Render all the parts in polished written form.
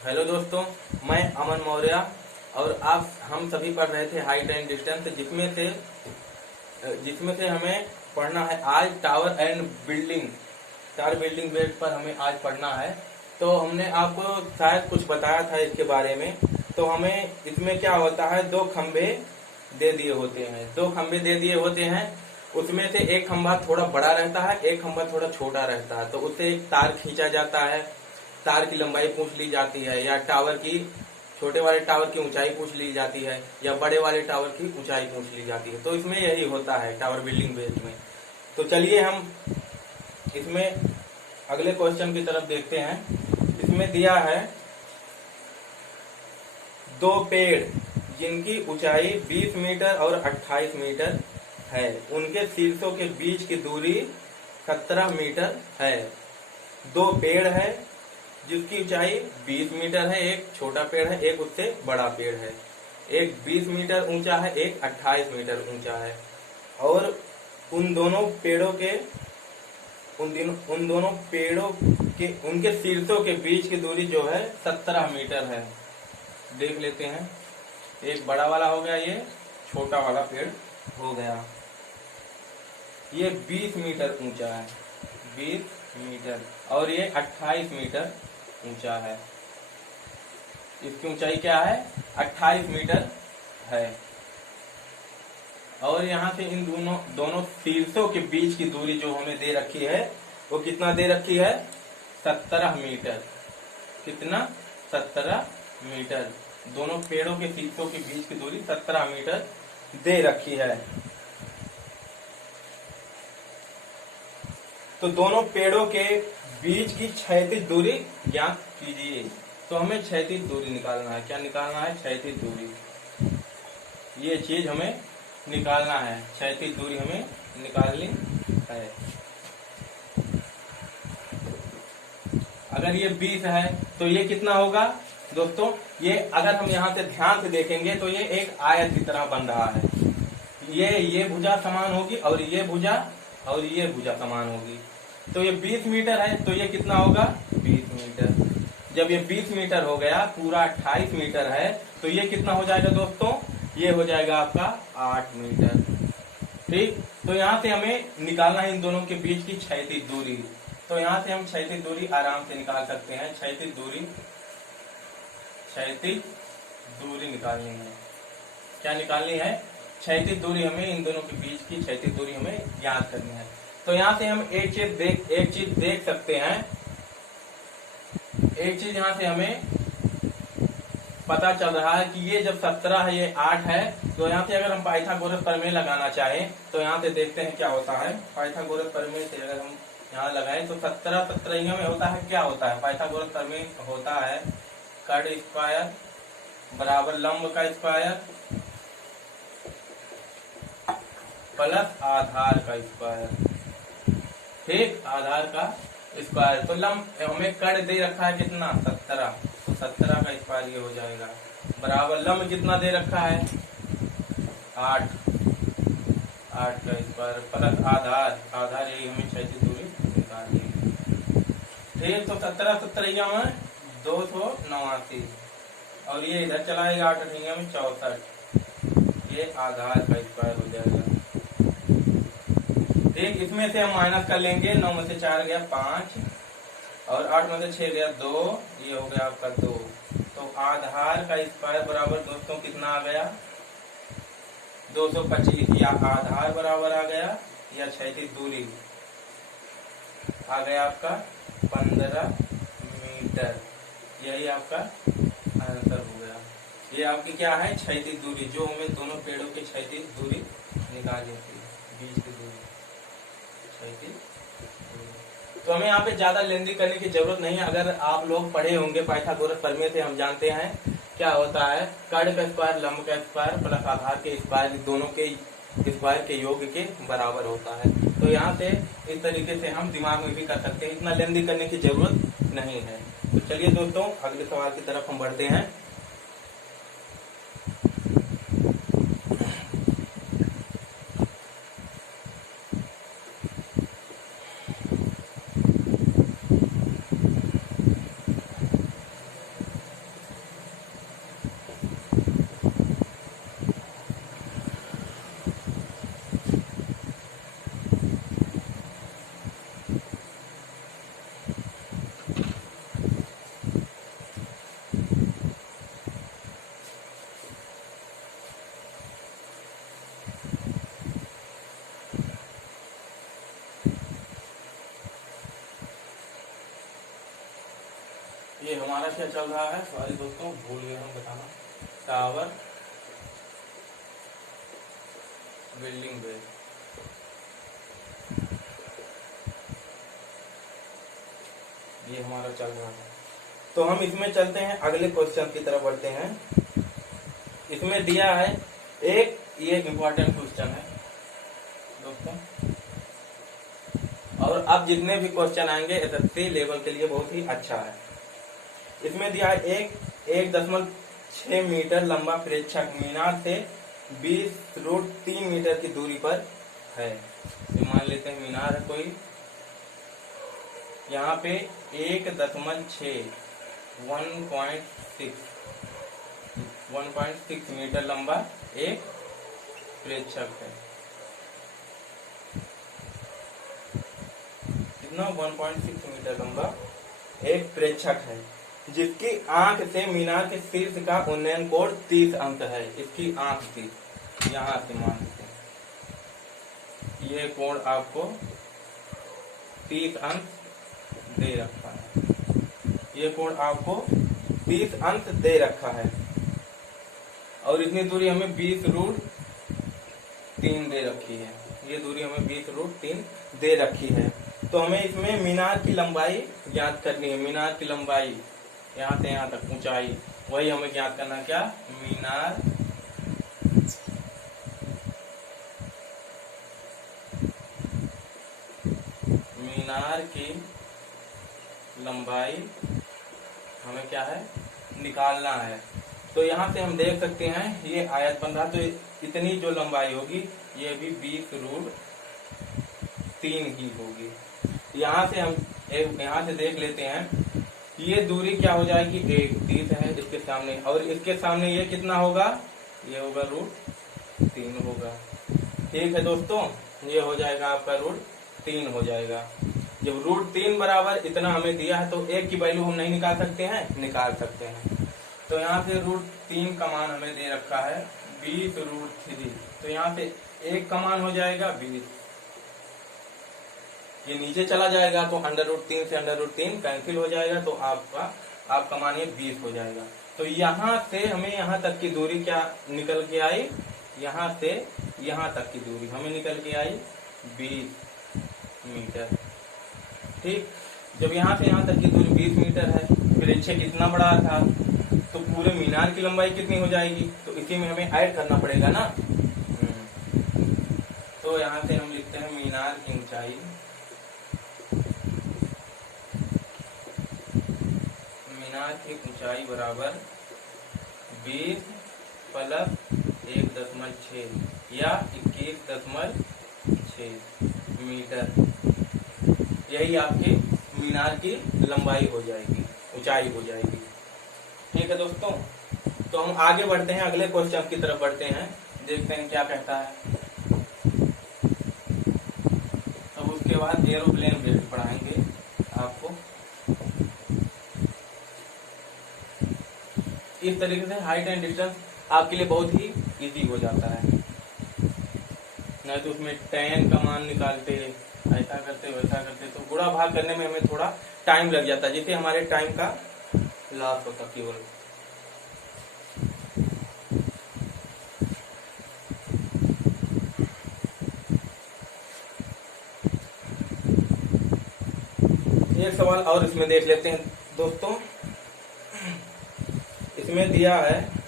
Hello दोस्तों, मैं अमन मौर्य और आप हम सभी पढ़ रहे थे हाइट एंड डिस्टेंस, जिसमें से हमें पढ़ना है आज tower and building. Tower building bed पर हमें आज पढ़ना है। तो हमने आपको शायद कुछ बताया था इसके बारे में। तो हमें इसमें क्या होता है, दो खंभे दे दिए होते हैं। उसमें से एक खंभा थोड़ा बड़ा रहता है, एक खंभा थोड़ा छोटा रहता है। तो उससे एक तार खींचा जाता है, तार की लंबाई पूछ ली जाती है, या टावर की छोटे वाले टावर की ऊंचाई पूछ ली जाती है, या बड़े वाले टावर की ऊंचाई पूछ ली जाती है। तो इसमें यही होता है टावर बिल्डिंग बेस्ड में। तो चलिए हम इसमें अगले क्वेश्चन की तरफ देखते हैं। इसमें दिया है दो पेड़ जिनकी ऊंचाई 20 मीटर और 28 मीटर है, उनके शीर्षों के बीच की दूरी 17 मीटर है। दो पेड़ है जिसकी ऊंचाई 20 मीटर है, एक छोटा पेड़ है, एक उससे बड़ा पेड़ है। एक 20 मीटर ऊंचा है, एक 28 मीटर ऊंचा है। और उन दोनों पेड़ों के उनके शीर्षों के बीच की दूरी जो है 17 मीटर है। देख लेते हैं, एक बड़ा वाला हो गया, ये छोटा वाला पेड़ हो गया। ये 20 मीटर ऊंचा है, 20 मीटर, और ये 28 मीटर ऊंचा है। इसकी ऊंचाई क्या है, 28 मीटर है। और यहाँ से इन दोनों शीर्षों के बीच की दूरी जो हमें दे रखी है, वो कितना दे रखी है, 17 मीटर। कितना, 17 मीटर। दोनों पेड़ों के शीर्षों के बीच की दूरी 17 मीटर दे रखी है। तो दोनों पेड़ों के बीच की क्षैतिज दूरी ज्ञात कीजिए। तो हमें क्षैतिज दूरी निकालना है। क्या निकालना है, क्षैतिज दूरी। ये चीज हमें निकालना है, क्षैतिज दूरी हमें निकालनी है। अगर ये 20 है तो ये कितना होगा दोस्तों, ये अगर हम यहाँ से ध्यान से देखेंगे तो ये एक आयत की तरह बन रहा है। ये भुजा समान होगी और ये भुजा समान होगी। तो ये 20 मीटर है, तो ये कितना होगा, 20 मीटर। जब ये 20 मीटर हो गया, पूरा 28 मीटर है, तो ये कितना हो जाएगा दोस्तों, ये हो जाएगा आपका 8 मीटर। ठीक, तो यहाँ से हमें निकालना है इन दोनों के बीच की क्षैतिज दूरी। तो यहाँ से हम क्षैतिज दूरी आराम से निकाल सकते हैं। क्षैतिज दूरी निकालनी है। क्या निकालनी है, क्षैतिज दूरी। हमें इन दोनों के बीच की क्षैतिज दूरी हमें ज्ञात करनी है। तो यहाँ से हम एक चीज देख सकते हैं। एक चीज यहाँ से हमें पता चल रहा है कि ये जब 17 है, ये 8 है। तो यहाँ से अगर हम पाइथागोरस प्रमेय लगाना चाहें तो यहाँ से देखते हैं क्या होता है। पाइथागोरस प्रमेय से अगर हम यहाँ लगाएं तो 17 में होता है, क्या होता है, पाइथागोरस प्रमेय होता है कर्ण स्क्वायर बराबर लंब का स्क्वायर प्लस आधार का स्क्वायर। ठीक, आधार का स्क्वायर। तो लंब हमें कर्ण दे रखा है कितना, 17, तो 17 का स्क्वायर ये हो जाएगा बराबर लंब कितना दे रखा है, 8 का स्क्वायर प्लस आधार यही हमें क्षैतिज दूरी निकालनी है। ठीक, तो 17 में 289 और ये इधर चलाएगा 8 में 64, ये आधार का स्क्वायर हो जाएगा। ठीक, इसमें से हम माइनस कर लेंगे। 9 में से 4 गया 5 और 8 में से 6 गया 2, ये हो गया आपका 2। तो आधार का स्क्वायर बराबर दोस्तों कितना आ गया, 225। या आधार बराबर आ गया, या क्षैतिज दूरी आ गया आपका 15 मीटर। यही आपका आंसर हो गया। ये आपकी क्या है, क्षैतिज दूरी, जो हमें दोनों पेड़ों की क्षैतिज दूरी निकालनी थी, बीच की दूरी, क्षैतिज दूरी। तो हमें यहाँ पे ज्यादा लेंदी करने की जरूरत नहीं है। अगर आप लोग पढ़े होंगे पाइथागोरस प्रमेय से, हम जानते हैं क्या होता है, कर्ण का स्क्वायर लंब का स्क्वायर प्लस आधार के स्क्वायर, दोनों के स्क्वायर के योग के बराबर होता है। तो यहाँ से इस तरीके से हम दिमाग में भी कर सकते हैं, इतना लेंदी करने की जरूरत नहीं है। तो चलिए दोस्तों, अगले सवाल की तरफ हम बढ़ते हैं। ये हमारा क्या चल रहा है, सॉरी दोस्तों भूल गए हम बताना, टावर बिल्डिंग बेस। ये हमारा चल रहा है। तो हम इसमें चलते हैं, अगले क्वेश्चन की तरफ बढ़ते हैं। इसमें दिया है एक, ये इम्पोर्टेंट क्वेश्चन है दोस्तों, और अब जितने भी क्वेश्चन आएंगे एसएससी लेवल के लिए बहुत ही अच्छा है। इसमें दिया है 1.6 मीटर लंबा प्रेक्षक मीनार से 20√3 मीटर की दूरी पर है। तो मान लेते हैं मीनार है कोई, यहाँ पे 1.6 मीटर लंबा एक प्रेक्षक है। कितना? 1.6 मीटर लंबा एक प्रेक्षक है, जिसकी आंख से मीनार के शीर्ष का उन्नयन कोण 30 अंक है। इसकी आंख से, यहाँ से मान से ये कोण आपको 30 अंक दे रखा है। ये कोण आपको 30 अंक दे रखा है, और इतनी दूरी हमें 20√3 दे रखी है। ये दूरी हमें 20√3 दे रखी है। तो हमें इसमें मीनार की लंबाई ज्ञात करनी है। मीनार की लंबाई यहाँ से यहाँ तक ऊंचाई, वही हमें ज्ञात करना है। क्या? मीनार की लंबाई हमें क्या है, निकालना है। तो यहाँ से हम देख सकते हैं ये आयत बन रहा, तो इतनी जो लंबाई होगी ये भी 20√3 ही होगी। यहाँ से हम यहाँ से देख लेते हैं, ये दूरी क्या हो जाएगी, 30 है इसके सामने, और इसके सामने ये कितना होगा, ये होगा √3 होगा। ठीक है दोस्तों, ये हो जाएगा आपका √3 हो जाएगा। जब √3 बराबर इतना हमें दिया है, तो एक की वैल्यू हम नहीं निकाल सकते हैं? निकाल सकते हैं। तो यहाँ से √3 का मान हमें दे रखा है 20√3, तो यहाँ से एक का मान हो जाएगा 20, ये नीचे चला जाएगा तो √3 से √3 कैंसिल हो जाएगा, तो आपका मान ये 20 हो जाएगा। तो यहाँ से हमें यहाँ तक की दूरी क्या निकल के आई, यहाँ से यहाँ तक की दूरी हमें निकल के आई 20 मीटर। ठीक, जब यहाँ से यहाँ तक की दूरी 20 मीटर है, प्रेक्षक कितना बड़ा था, तो पूरे मीनार की लंबाई कितनी हो जाएगी, तो इसी में हमें ऐड करना पड़ेगा ना। तो यहाँ से हम लिखते हैं मीनार की ऊंचाई, मीनार की ऊंचाई बराबर 20 + 1.6 या 21.6 मीटर। यही आपकी मीनार की लंबाई हो जाएगी, ऊंचाई हो जाएगी। ठीक है दोस्तों, तो हम आगे बढ़ते हैं, अगले क्वेश्चन की तरफ बढ़ते हैं, देखते हैं क्या कहता है। अब उसके बाद एरोप्लेन बेस पढ़ाएंगे आपको। इस तरीके से हाइट एंड डिस्टेंस आपके लिए बहुत ही इजी हो जाता है। नहीं तो उसमें tan का मान निकालते, ऐसा करते वैसा करते, तो गुणा भाग करने में हमें थोड़ा टाइम लग जाता है, जिससे हमारे टाइम का लॉस होता केवल। एक सवाल और इसमें देख लेते हैं दोस्तों। इसमें दिया है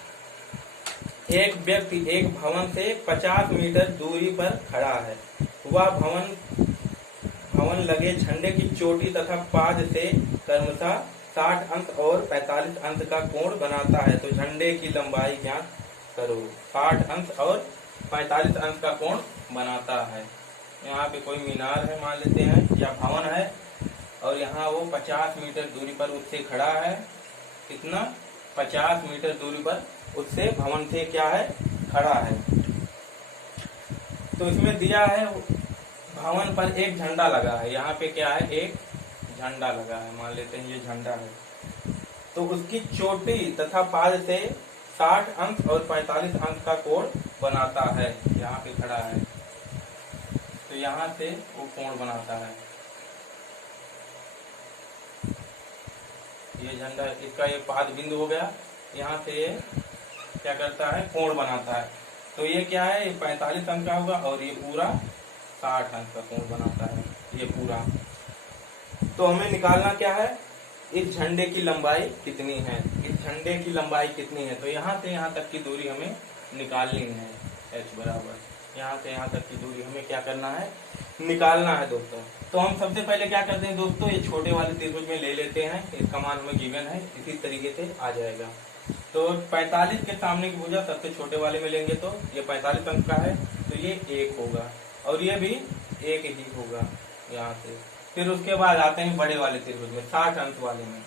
एक व्यक्ति एक भवन से 50 मीटर दूरी पर खड़ा है। वह भवन लगे झंडे की चोटी तथा पाद से क्रमशः 60 अंक और 45 अंक का कोण बनाता है। तो झंडे की लंबाई ज्ञात करो। 60 अंक और 45 अंक का कोण बनाता है। यहाँ पे कोई मीनार है मान लेते हैं, या भवन है, और यहाँ वो 50 मीटर दूरी पर उससे खड़ा है। कितना? 50 मीटर दूरी पर उससे भवन से क्या है, खड़ा है। तो इसमें दिया है भवन पर एक झंडा लगा है। यहाँ पे क्या है, एक झंडा लगा है, मान लेते हैं ये झंडा है। तो उसकी चोटी तथा पाद से 60 अंक और 45 अंक का कोण बनाता है। यहाँ पे खड़ा है तो यहाँ से वो कोण बनाता है। ये झंडा इसका ये पाद बिंदु हो गया, यहाँ से ये क्या करता है, कोण बनाता है। तो ये क्या है, ये 45 अंक का होगा और ये पूरा 60 अंक का कोण बनाता है ये पूरा। तो हमें निकालना क्या है, इस झंडे की लंबाई कितनी है, इस झंडे की लंबाई कितनी है। तो यहाँ से यहाँ तक की दूरी हमें निकालनी है, h बराबर यहाँ से यहाँ तक की दूरी हमें क्या करना है, निकालना है दोस्तों। तो हम सबसे पहले क्या करते हैं दोस्तों, ये छोटे वाले त्रिभुज में ले लेते हैं, इसका मान हमें गिवन है, इसी तरीके से आ जाएगा। तो 45 के सामने की भुजा सबसे छोटे वाले में लेंगे तो ये 45 अंक का है, तो ये 1 होगा और ये भी 1 ही होगा यहाँ से। फिर उसके बाद आते हैं बड़े वाले त्रिभुज में 60 अंक वाले में।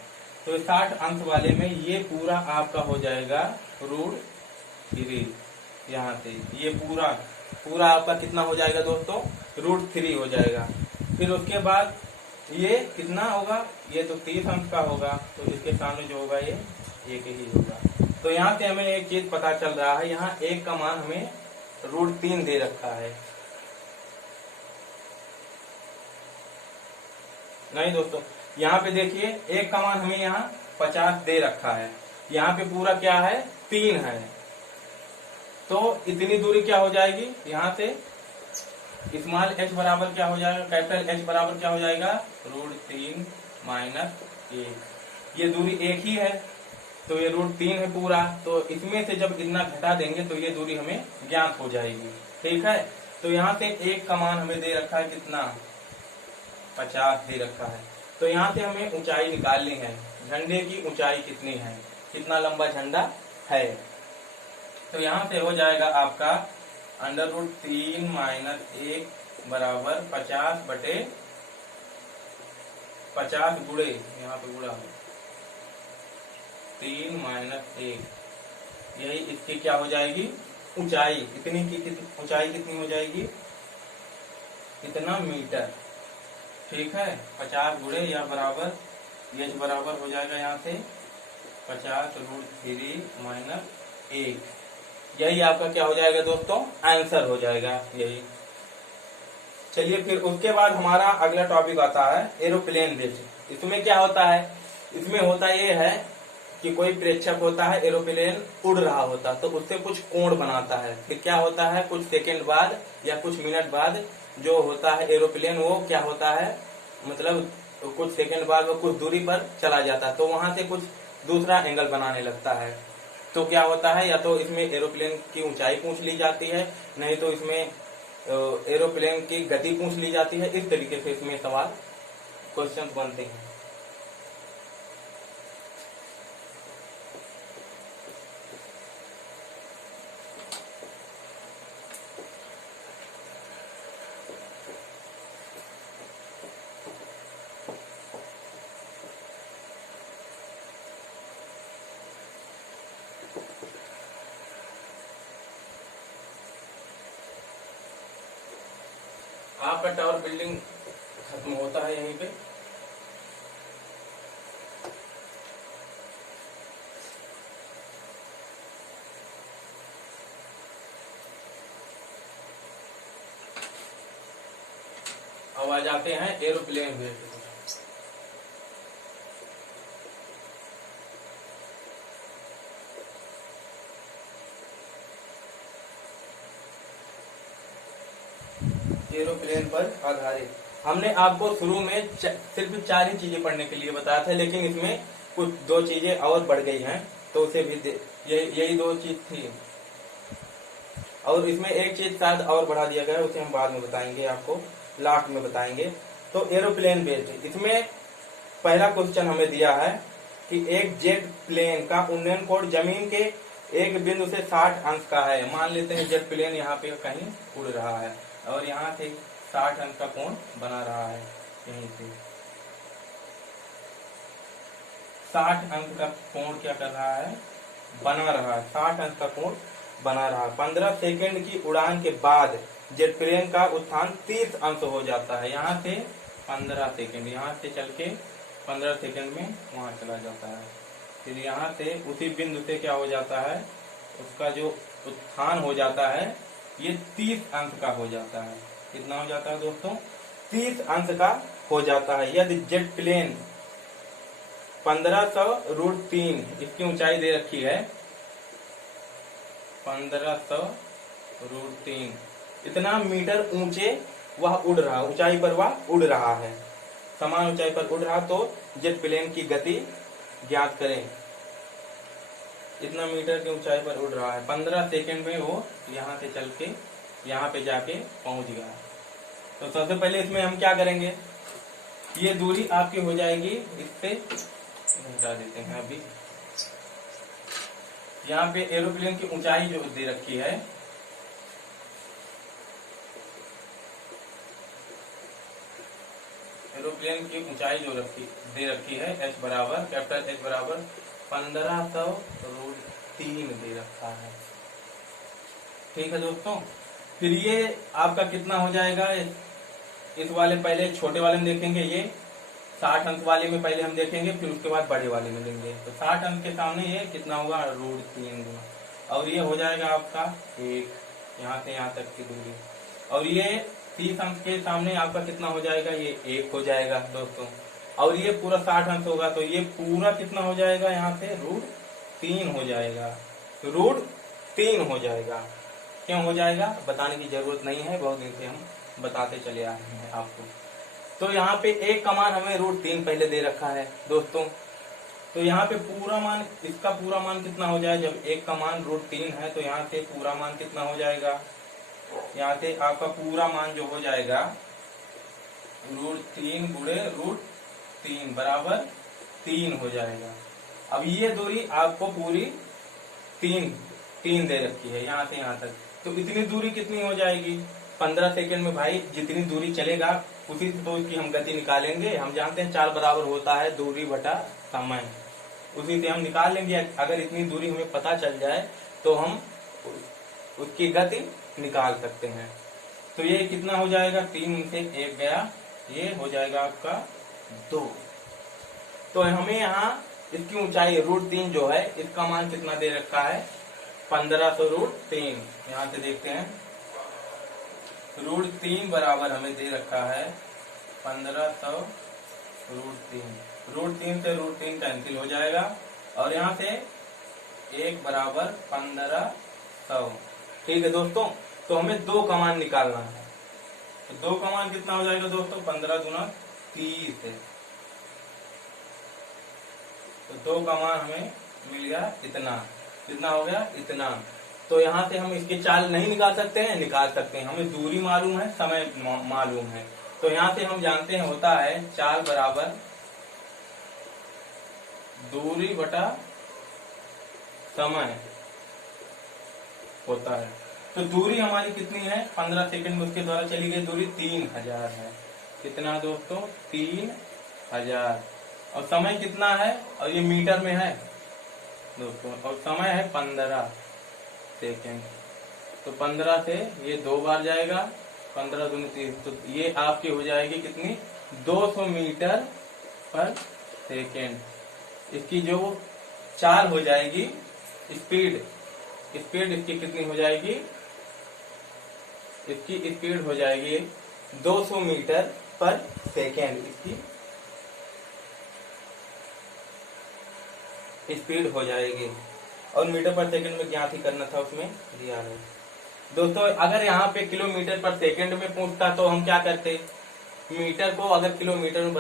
तो 60 अंक वाले में ये पूरा आपका हो जाएगा √3, यहाँ से ये पूरा आपका कितना हो जाएगा दोस्तों, √3 हो जाएगा। फिर उसके बाद ये कितना होगा, ये तो 30 अंक का होगा, तो इसके सामने जो होगा ये 1 ही होगा। तो यहाँ से हमें एक चीज पता चल रहा है, यहाँ 1 का मान हमें √3 दे रखा है। नहीं दोस्तों, यहाँ पे देखिए 1 का मान हमें यहाँ 50 दे रखा है, यहाँ पे पूरा क्या है, 3 है। तो इतनी दूरी क्या हो जाएगी, यहाँ से स्मॉल h बराबर क्या हो जाएगा, कैपिटल H बराबर क्या हो जाएगा, √3 - 1। ये दूरी 1 ही है, तो ये √3 है पूरा। तो इसमें से जब इतना घटा देंगे तो ये दूरी हमें ज्ञात हो जाएगी, ठीक है। तो यहाँ से 1 का मान हमें दे रखा है कितना, 50 दे रखा है। तो यहाँ से हमें ऊंचाई निकालनी है, झंडे की ऊंचाई कितनी है, कितना लंबा झंडा है। तो यहाँ से हो जाएगा आपका √3 - 1 बराबर 50 गुणे, यहाँ पे गुणा है 3 - 1, यही इसकी क्या हो जाएगी, ऊंचाई। इतनी की ऊंचाई कितनी हो जाएगी, इतना मीटर, ठीक है। 50 गुणे या बराबर h बराबर हो जाएगा यहाँ से 50 √3 - 1, यही आपका क्या हो जाएगा दोस्तों, आंसर हो जाएगा यही। चलिए फिर उसके बाद हमारा अगला टॉपिक आता है एरोप्लेन ब्रिज। इसमें क्या होता है, इसमें होता ये है कि कोई प्रेक्षक होता है, एरोप्लेन उड़ रहा होता है, तो उससे कुछ कोण बनाता है। फिर क्या होता है, कुछ सेकंड बाद या कुछ मिनट बाद जो होता है एरोप्लेन, वो क्या होता है, मतलब कुछ सेकंड बाद वो कुछ दूरी पर चला जाता है, तो वहां से कुछ दूसरा एंगल बनाने लगता है। तो क्या होता है, या तो इसमें एरोप्लेन की ऊंचाई पूछ ली जाती है, नहीं तो इसमें एरोप्लेन की गति पूछ ली जाती है। इस तरीके से इसमें सवाल क्वेश्चन बनते हैं। आपका टावर बिल्डिंग खत्म होता है यहीं पे। अब आ जाते हैं एरोप्लेन पे। एरोप्लेन पर आधारित हमने आपको शुरू में सिर्फ 4 ही चीजें पढ़ने के लिए बताया था, लेकिन इसमें कुछ 2 चीजें और बढ़ गई हैं, तो उसे भी यही 2 चीज थी, और इसमें एक चीज शायद और बढ़ा दिया गया है, उसे हम बाद में बताएंगे, आपको लास्ट में बताएंगे। तो एरोप्लेन बेस्ड, इसमें पहला क्वेश्चन हमें दिया है कि एक जेट प्लेन का उन्नयन कोण जमीन के एक बिंदु से 60 अंश का है। मान लेते हैं जेट प्लेन यहाँ पे कहीं उड़ रहा है और यहाँ से 60 अंश का कोण बना रहा है, यहीं से 60 अंश का कोण क्या कर रहा है, बना रहा है, 60 अंश का कोण बना रहा है। 15 सेकंड की उड़ान के बाद जेट प्लेन का उत्थान 30 अंश हो जाता है। यहाँ से 15 सेकंड, यहाँ से चल के 15 सेकंड में वहां चला जाता है। फिर यहाँ से उसी बिंदु से क्या हो जाता है, उसका जो उत्थान हो जाता है ये 30 अंश का हो जाता है। कितना हो जाता है दोस्तों, 30 अंश का हो जाता है। यदि जेट प्लेन 1500√3 इसकी ऊंचाई दे रखी है। 1500√3 इतना मीटर ऊंचे वह उड़ रहा, ऊंचाई पर वह उड़ रहा है, समान ऊंचाई पर उड़ रहा। तो जेट प्लेन की गति ज्ञात करें। इतना मीटर की ऊंचाई पर उड़ रहा है, 15 सेकंड में वो यहाँ से चल के यहाँ पे जाके पहुंच गया। तो सबसे पहले इसमें हम क्या करेंगे, ये दूरी आपकी हो जाएगी, इससे हटा देते हैं। अभी यहाँ पे एरोप्लेन की ऊंचाई जो दे रखी है, एरोप्लेन की ऊंचाई जो दे रखी है h बराबर, कैपिटल H बराबर 1500√3 दे रखा है। ठीक है दोस्तों, फिर ये आपका कितना हो जाएगा, इस वाले पहले छोटे वाले में देखेंगे, ये 60 अंक वाले में पहले हम देखेंगे, फिर उसके बाद बड़े वाले में लेंगे। तो 60 अंक के सामने ये कितना होगा, √3 गुना, और ये हो जाएगा आपका 1, यहाँ से यहाँ तक की दूरी। और ये 30 अंक के सामने आपका कितना हो जाएगा, ये 1 हो जाएगा दोस्तों। और ये पूरा 60 अंक होगा, तो ये पूरा कितना हो जाएगा, यहाँ से √3 हो जाएगा, √3 हो जाएगा। क्यों हो जाएगा बताने की जरूरत नहीं है, बहुत दिन से हम बताते चले आ रहे हैं आपको। तो यहाँ पे एक का मान हमें √3 पहले दे रखा है दोस्तों। तो यहाँ पे पूरा मान, इसका पूरा मान कितना हो जाए, जब एक का मान √3 है तो यहाँ से पूरा मान कितना हो जाएगा, यहाँ से आपका पूरा मान जो हो जाएगा √3 गुणे √3 बराबर 3 हो जाएगा। अब ये दूरी आपको पूरी तीन दे रखी है, यहाँ से यहाँ तक। तो इतनी दूरी कितनी हो जाएगी, 15 सेकंड में भाई जितनी दूरी चलेगा उसी से तो इसकी हम गति निकालेंगे। हम जानते हैं 4 बराबर होता है दूरी बटा समय, उसी से हम निकाल लेंगे। अगर इतनी दूरी हमें पता चल जाए तो हम उसकी गति निकाल सकते हैं। तो ये कितना हो जाएगा, 3 से 1 गया, ये हो जाएगा आपका 2। तो हमें यहाँ इसकी ऊंचाई √3 जो है, इसका मान कितना दे रखा है, 1500√3। यहाँ से देखते हैं, √3 बराबर हमें दे रखा है 1500√3। √3 से √3 कैंसिल हो जाएगा, और यहाँ से 1 बराबर 1500। ठीक है दोस्तों, तो हमें 2 का मान निकालना है। तो 2 का मान कितना हो जाएगा दोस्तों, 15 गुना 30 है। तो 2 का मान हमें मिल गया इतना, कितना हो गया इतना। तो यहाँ से हम इसकी चाल नहीं निकाल सकते हैं, निकाल सकते हैं, हमें दूरी मालूम है, समय मालूम है। तो यहाँ से हम जानते हैं होता है चाल बराबर दूरी बटा समय होता है। तो दूरी हमारी कितनी है, 15 सेकंड में उसके द्वारा चली गई दूरी 3000 है। कितना दोस्तों, 3000। और समय कितना है, और ये मीटर में है दोस्तों, और समय है 15 सेकेंड। तो 15 से ये 2 बार जाएगा, 15 दूनी 30, तो ये आपकी हो जाएगी कितनी, 200 मीटर पर सेकेंड। इसकी जो चाल हो जाएगी, स्पीड इसकी कितनी हो जाएगी, इसकी स्पीड हो जाएगी 200 मीटर पर सेकेंड, इसकी स्पीड हो जाएगी। और मीटर पर सेकंड में ज्ञात ही करना था, उसमें दिया है दोस्तों। अगर यहाँ पे किलोमीटर पर सेकंड में पूछता तो हम क्या करते, मीटर को अगर किलोमीटर में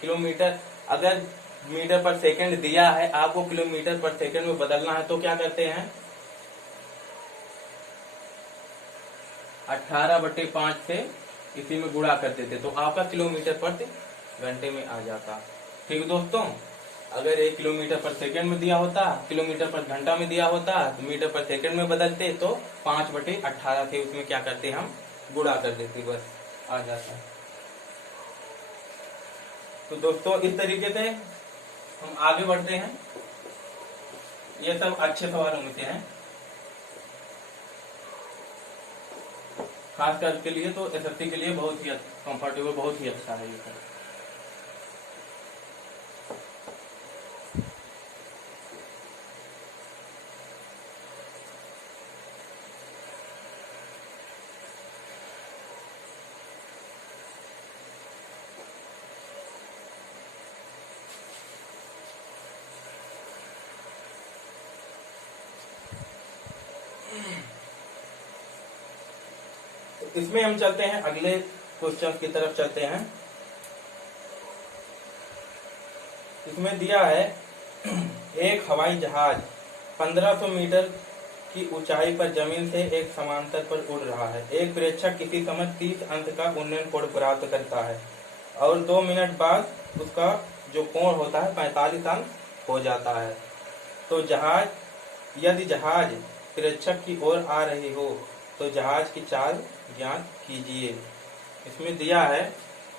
किलोमीटर अगर मीटर पर सेकंड दिया है, आपको किलोमीटर पर सेकंड में बदलना है, तो क्या करते हैं, 18/5 से इसी में गुणा करते थे, तो आपका किलोमीटर पर घंटे में आ जाता। ठीक दोस्तों, अगर 1 किलोमीटर पर सेकंड में दिया होता, किलोमीटर पर घंटा में दिया होता, तो मीटर पर सेकंड में बदलते, तो 5/18 थे, उसमें क्या करते हम गुणा कर देते, बस आ जाता। तो दोस्तों इस तरीके से हम आगे बढ़ते हैं। ये सब अच्छे सवालों में से हैं, खास करके लिए तो एसएससी के लिए बहुत ही कंफर्टेबल, बहुत ही अच्छा है ये सब। इसमें हम चलते हैं अगले क्वेश्चन की तरफ चलते हैं। इसमें दिया है एक हवाई जहाज 1500 मीटर की ऊंचाई पर जमीन से एक समांतर पर उड़ रहा है। एक प्रेक्षक किसी समय 30 अंक का उन्नयन कोण प्राप्त करता है और 2 मिनट बाद उसका जो कोण होता है 45 अंक हो जाता है। तो यदि जहाज प्रेक्षक की ओर आ रही हो तो जहाज की चाल ज्ञात कीजिए। इसमें दिया है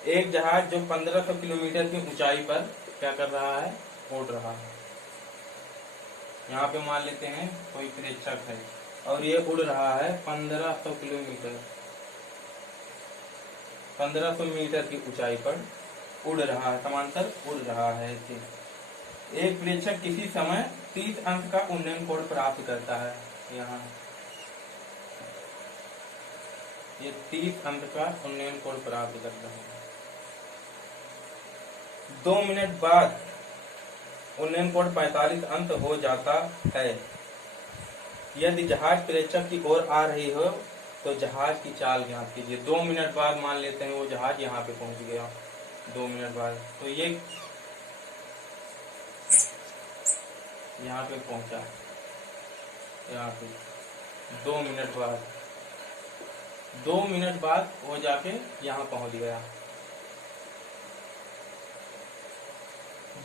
एक जहाज जो 1500 किलोमीटर की ऊंचाई पर क्या कर रहा है, उड़ रहा है। यहाँ पे मान लेते हैं कोई प्रेक्षक है और ये उड़ रहा है 1500 किलोमीटर, 1500 मीटर की ऊंचाई पर उड़ रहा है, समांतर उड़ रहा है। एक प्रेक्षक किसी समय 30 अंक का उन्नयन कोण प्राप्त करता है। यहाँ ये 30 अंक का उन्नयन कोण प्राप्त करता है। 2 मिनट बाद उन्नयन कोण 45 अंक हो जाता है। यदि जहाज प्रेक्षक की ओर आ रही हो तो जहाज की चाल ज्ञात कीजिए। 2 मिनट बाद मान लेते हैं वो जहाज यहाँ पे पहुंच गया, 2 मिनट बाद, तो ये यहाँ पे पहुंचा, यहाँ पे 2 मिनट बाद, 2 मिनट बाद वो जाके यहाँ पहुंच गया।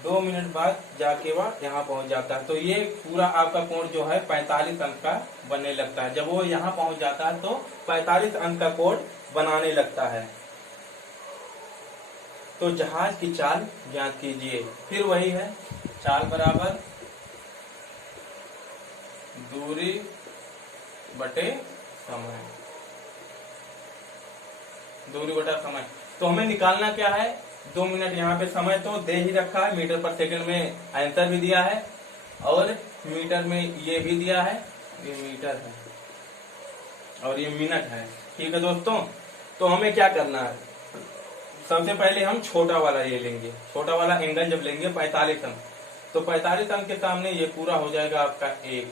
2 मिनट बाद जाके वह यहाँ पहुंच जाता है। तो ये पूरा आपका कोण जो है 45 अंक का बनने लगता है। जब वो यहाँ पहुंच जाता है तो 45 अंक का कोण बनाने लगता है। तो जहाज की चाल ज्ञात कीजिए। फिर वही है, चाल बराबर दूरी बटे समय, दूरी बटा समय। तो हमें निकालना क्या है, 2 मिनट यहाँ पे समय तो दे ही रखा है, मीटर पर सेकंड में आंसर भी दिया है और मीटर में ये भी दिया है, ये मीटर है और ये मिनट है। ठीक है दोस्तों, तो हमें क्या करना है, सबसे पहले हम छोटा वाला ये लेंगे, छोटा वाला एंगल जब लेंगे 45 अंक, तो 45 अंक के सामने ये पूरा हो जाएगा आपका 1।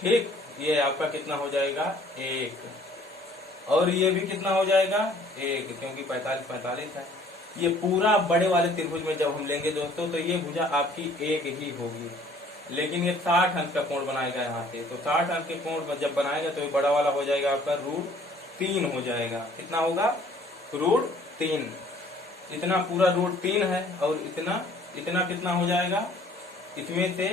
ठीक, ये आपका कितना हो जाएगा 1, और ये भी कितना हो जाएगा 1, क्योंकि 45 है। ये पूरा बड़े वाले त्रिभुज में जब हम लेंगे दोस्तों तो ये भुजा आपकी 1 ही होगी, लेकिन ये 60 अंक का कोण बनाएगा यहाँ से। तो 60 अंक के कोण जब बनाएगा तो ये बड़ा वाला हो जाएगा आपका √3 हो जाएगा। कितना होगा, √3। इतना पूरा √3 है और इतना कितना हो जाएगा, इसमें से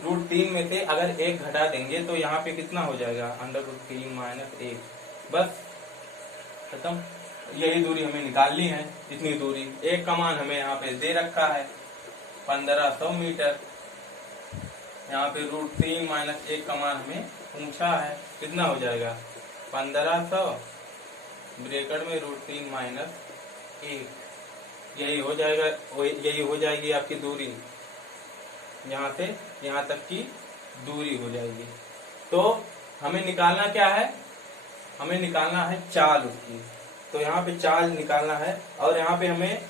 √3 में से अगर 1 घटा देंगे तो यहाँ पे कितना हो जाएगा, √3 - 1, बस खत्म। यही दूरी हमें निकालनी है, इतनी दूरी। 1 का मान हमें यहाँ पे दे रखा है 1500 मीटर, यहाँ पे √3 - 1 का मान हमें पूछा है, कितना हो जाएगा 1500 ब्रैकेट में √3 - 1, यही हो जाएगा, यही हो जाएगी आपकी दूरी, यहाँ से यहाँ तक की दूरी हो जाएगी। तो हमें निकालना क्या है, हमें निकालना है चाल उसकी। तो यहाँ पे चाल निकालना है और यहाँ पे हमें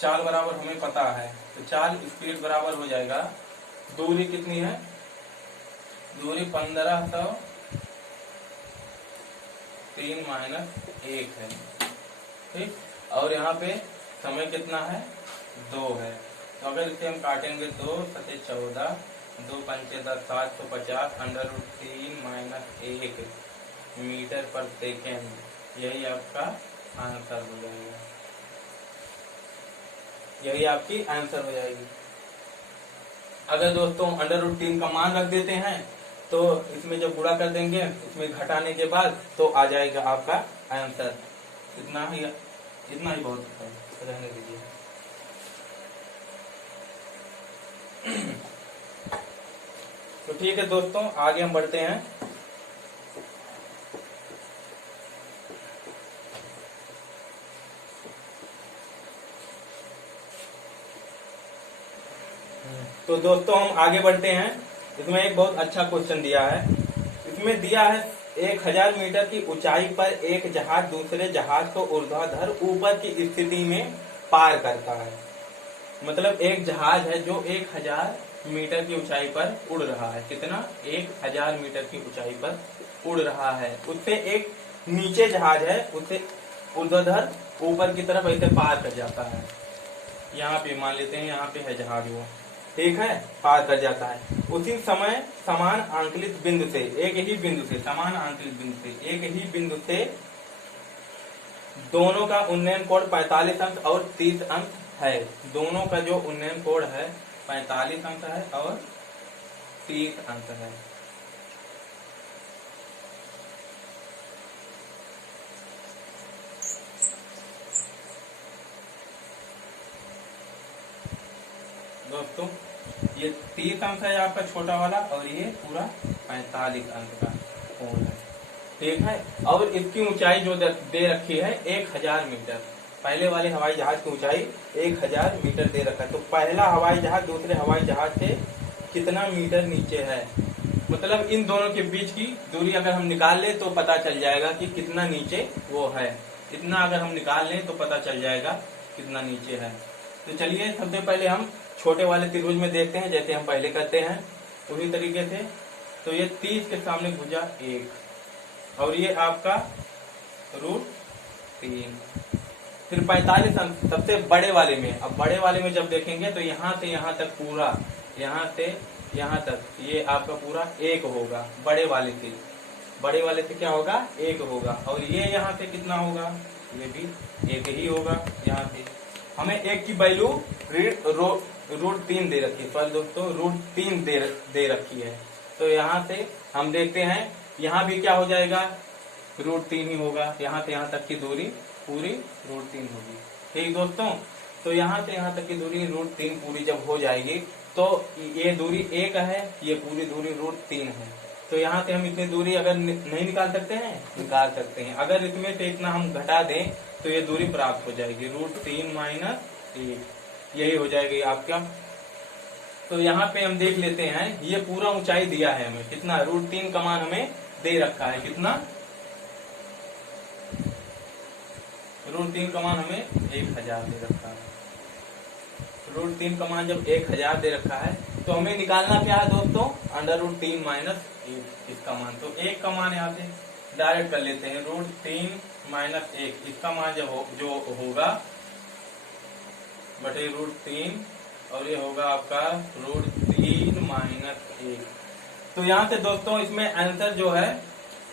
चाल बराबर हमें पता है, तो चाल स्पीड बराबर हो जाएगा, दूरी कितनी है, दूरी 1500 3 - 1 है। ठीक, और यहाँ पे समय कितना है 2 है। तो अगर इसे हम काटेंगे 2 × 7 = 14, 2 × 5 = 10, 750 √3 - 1 मीटर पर सेकेंड, यही आपका आंसर हो जाएगा, यही आपकी आंसर हो जाएगी। अगर दोस्तों √3 का मान रख देते हैं तो इसमें जब गुणा कर देंगे इसमें घटाने के बाद तो आ जाएगा आपका आंसर। इतना ही बहुत है, रहने दीजिए। तो ठीक है दोस्तों, आगे हम बढ़ते हैं। तो दोस्तों हम आगे बढ़ते हैं। इसमें एक बहुत अच्छा क्वेश्चन दिया है। इसमें दिया है 1000 मीटर की ऊंचाई पर एक जहाज दूसरे जहाज को ऊर्ध्वाधर ऊपर की स्थिति में पार करता है। मतलब एक जहाज है जो 1000 मीटर की ऊंचाई पर उड़ रहा है। कितना, 1000 मीटर की ऊंचाई पर उड़ रहा है, उससे एक नीचे जहाज है, उससे उधर ऊपर की तरफ ऐसे पार कर जाता है। यहाँ पे मान लेते हैं, यहाँ पे है जहाज वो, ठीक है, पार कर जाता है। उसी समय समान आंकलित बिंदु से, एक ही बिंदु से, समान आंकलित बिंदु से, एक ही बिंदु से दोनों का उन्नयन कोण 45 अंश और 30 अंश है। दोनों का जो उन्नयन कोण है 45 अंश है और 30 अंश है। दोस्तों ये 30 अंश है आपका छोटा वाला और ये पूरा 45 अंश का कोण है, ठीक है। और इसकी ऊंचाई जो दे रखी है 1000 मीटर। पहले वाले हवाई जहाज की ऊंचाई 1000 मीटर दे रखा है। तो पहला हवाई जहाज दूसरे हवाई जहाज से कितना मीटर नीचे है, मतलब इन दोनों के बीच की दूरी अगर हम निकाल लें तो पता चल जाएगा कि कितना नीचे वो है। इतना अगर हम निकाल लें तो पता चल जाएगा कितना नीचे है। तो चलिए सबसे पहले हम छोटे वाले त्रिभुज में देखते हैं, जैसे हम पहले करते हैं उसी तरीके से। तो ये 30 के सामने भुजा 1 और ये आपका √3, फिर 45 अंश सबसे बड़े वाले में। अब बड़े वाले में जब देखेंगे तो यहाँ से यहाँ तक पूरा, यहाँ से यहाँ तक ये आपका पूरा 1 होगा। बड़े वाले से क्या होगा 1 होगा। और ये यहाँ से कितना होगा, ये भी 1 ही होगा। यहाँ से हमें 1 की वैल्यू √3 दे रखी है, सॉरी दोस्तों √3 दे रखी है। तो यहाँ से हम देखते हैं यहाँ भी क्या हो जाएगा √3 ही होगा। यहाँ से यहाँ तक की दूरी पूरी √3 होगी, ठीक दोस्तों। तो यहाँ से यहाँ तक की दूरी √3 पूरी जब हो जाएगी तो ये दूरी 1 है, ये पूरी दूरी √3 है। तो यहाँ से हम इतनी दूरी अगर नहीं निकाल सकते हैं, निकाल सकते हैं। अगर इसमें से इतना हम घटा दें तो ये दूरी प्राप्त हो जाएगी √3 - 1, यही हो जाएगी आपका। तो यहाँ पे हम देख लेते हैं, ये पूरा ऊंचाई दिया है हमें कितना, √3 का मान हमें दे रखा है कितना, √3 का मान हमें 1000 दे रखा है। √3 का मान जब 1000 दे रखा है तो हमें निकालना क्या है दोस्तों, √3 - 1 इसका मान। तो 1 का मान यहाँ से डायरेक्ट कर लेते हैं, √3 - 1 इसका मान जो होगा बटे √3 और ये होगा आपका √3 - 1। तो यहाँ से दोस्तों इसमें आंसर जो है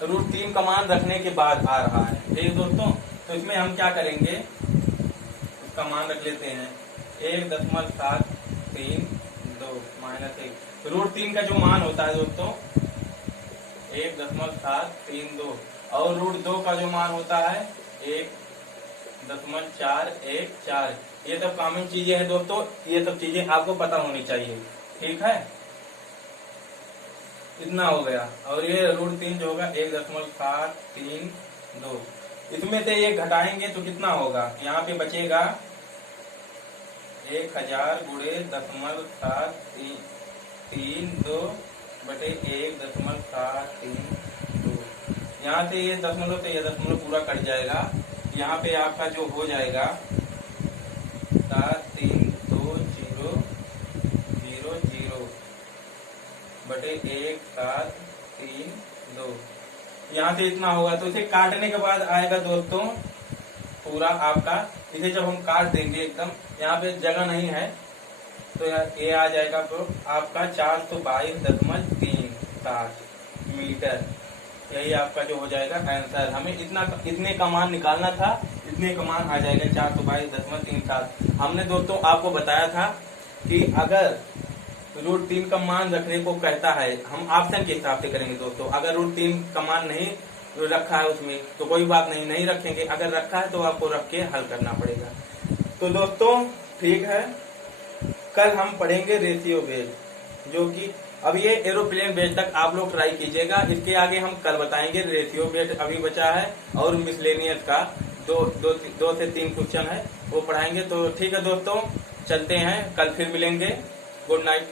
√3 का मान रखने के बाद आ रहा है, ठीक दोस्तों। तो इसमें हम क्या करेंगे, इसका मान रख लेते हैं 1.732 - 1। √3 का जो मान होता है दोस्तों 1.732 और √2 का जो मान होता है 1.414। ये सब कॉमन चीजें हैं दोस्तों, ये सब चीजें आपको पता होनी चाहिए, ठीक है। इतना हो गया। और ये √3 जो होगा 1.732, इसमें से ये घटाएंगे तो कितना होगा, यहाँ पे बचेगा 1000 × 0.732 बटे 1.732। यहाँ से ये दशमलव से ये दशमलव पूरा कट जाएगा। यहाँ पे आपका जो हो जाएगा 732,000 बटे 1732, यहाँ से इतना होगा। तो इसे काटने के बाद आएगा दोस्तों पूरा आपका, इसे जब हम काट देंगे एकदम, यहाँ पे जगह नहीं है तो ये आ जाएगा तो आपका 422.37 मीटर। यही आपका जो हो जाएगा आंसर। हमें इतने का मान निकालना था, इतने का मान आ जाएगा 422.37। हमने दोस्तों आपको बताया था कि अगर √3 का मान रखने को कहता है, हम ऑप्शन के हिसाब से करेंगे दोस्तों। अगर √3 का मान नहीं रखा है उसमें तो कोई बात नहीं रखेंगे, अगर रखा है तो आपको रख के हल करना पड़ेगा। तो दोस्तों ठीक है, कल हम पढ़ेंगे रेशियो बेस, जो कि अब ये एरोप्लेन बेस तक आप लोग ट्राई कीजिएगा। इसके आगे हम कल बताएंगे। रेशियो बेस अभी बचा है और मिसलेनियस का 2 से 3 क्वेश्चन है, वो पढ़ाएंगे। तो ठीक है दोस्तों, चलते हैं, कल फिर मिलेंगे। Good night.